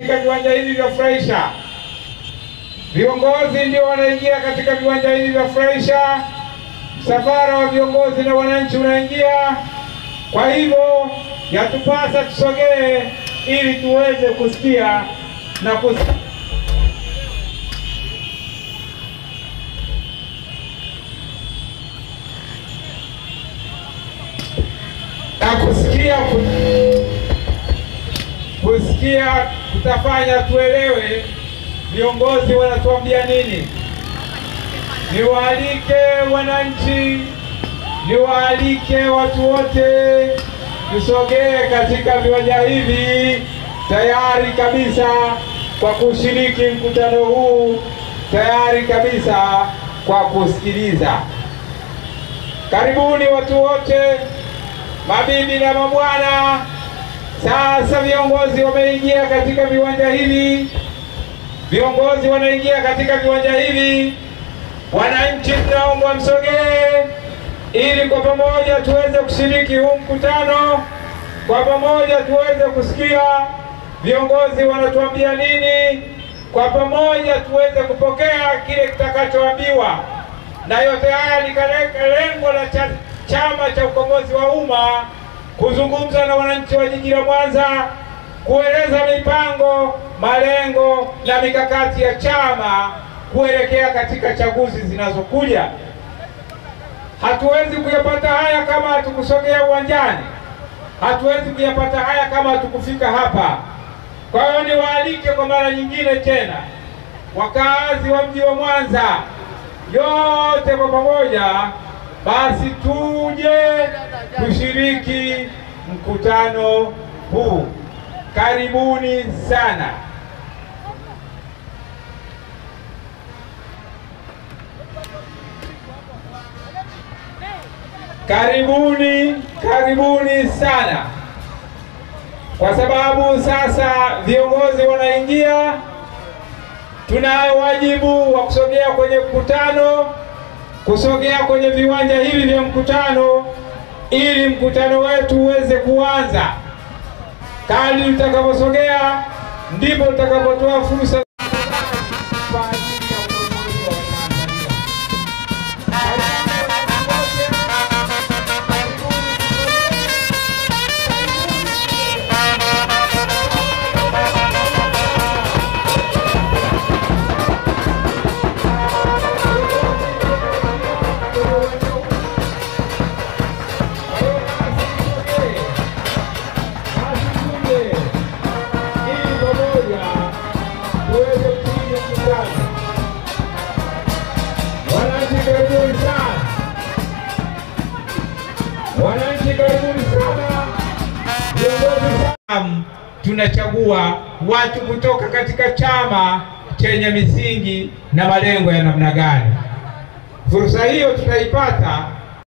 Katika viwanja hivi vya furahisha, viongozi ndio wanaingia katika viwanja hivi vya furahisha. Msafara wa viongozi na wananchi unaingia. Kwa hivyo yatupasa tusogee ili tuweze kusikia na kusikia kutafanya tuelewe viongozi wanatuambia nini. Niwaalike wananchi, niwaalike watu wote tusogee katika viwanja hivi tayari kabisa kwa kushiriki mkutano huu, tayari kabisa kwa kusikiliza. Karibuni watu wote, mabibi na mabwana. Sasa viongozi wameingia katika viwanja hivi. Viongozi wanaingia katika viwanja hivi. Wananchi tunaomba msogee ili kwa pamoja tuweze kushiriki huu mkutano. Kwa pamoja tuweze kusikia viongozi wanatuambia nini. Kwa pamoja tuweze kupokea kile kitakachoambiwa. Na yote haya ni lengo la Chama cha Ukombozi wa Umma kuzungumza na wananchi wa jiji la Mwanza, kueleza mipango, malengo na mikakati ya chama kuelekea katika chaguzi zinazokuja. Hatuwezi kuyapata haya kama hatukusogea uwanjani. Hatuwezi kuyapata haya kama hatukufika hapa. Kwa hiyo niwaalike kwa mara nyingine tena wakazi wa mji wa Mwanza yote kwa pamoja, basi tuje kushiriki mkutano huu. Karibuni sana. Karibuni sana. Kwa sababu sasa viongozi wanaingia, tunao wajibu wa kusogea kwenye mkutano, kusogea kwenye viwanja hivi vya mkutano ili mkutano wetu uweze kuanza. Kadri tutakaposogea ndipo tutakapotoa fursa tunachagua watu kutoka katika chama chenye misingi na malengo ya namna gani. Fursa hiyo tutaipata